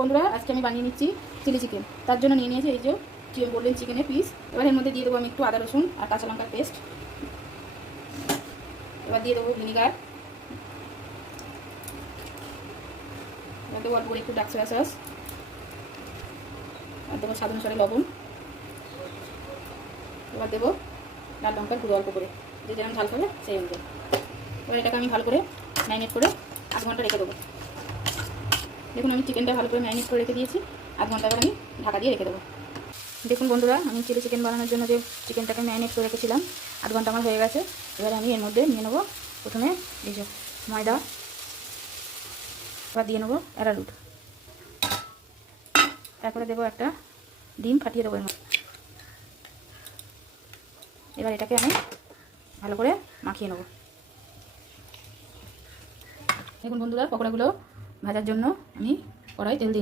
বন্ধুরা আজকে আমি বানিয়ে নিচ্ছি চিলি চিকেন। তার জন্য নিয়ে নিয়েছি এই যে বললেন চিকেনের পিস। এবার এর মধ্যে দিয়ে দেবো আমি একটু আদা রসুন আর কাঁচা লঙ্কার পেস্ট। এবার দিয়ে দেবো ভিনিগার। এবার দেবো অল্প করে একটু ডাক সয়া সস। আর দেবো স্বাদ অনুসারে লবণ। এবার দেবো লাল লঙ্কার গুঁড়ো অল্প করে, যে যেরকম ঝাল খাবে সেই অনুযায়ী। এবার এটাকে আমি ভালো করে ম্যারিনেট করে আধ ঘন্টা রেখে দেবো। দেখুন আমি চিকেনটা ভালো করে ম্যারিনেট করে রেখে দিয়েছি, আধ ঘন্টা এবার আমি ঢাকা দিয়ে রেখে দেবো। দেখুন বন্ধুরা, আমি চিলি চিকেন বানানোর জন্য যে চিকেনটাকে ম্যারিনেট করে রেখেছিলাম আধ ঘন্টা আমার হয়ে গেছে। এবার আমি এর মধ্যে নিয়ে নেবো প্রথমে এই যে ময়দা, এবার দিয়ে নেবো অ্যারারুট, তারপরে দেবো একটা ডিম ফাটিয়ে দেবো এর মধ্যে। এবার এটাকে আমি ভালো করে মাখিয়ে নেবো। দেখুন বন্ধুরা, পকোড়াগুলো ভাজার জন্য আমি কড়াই তেল দিই।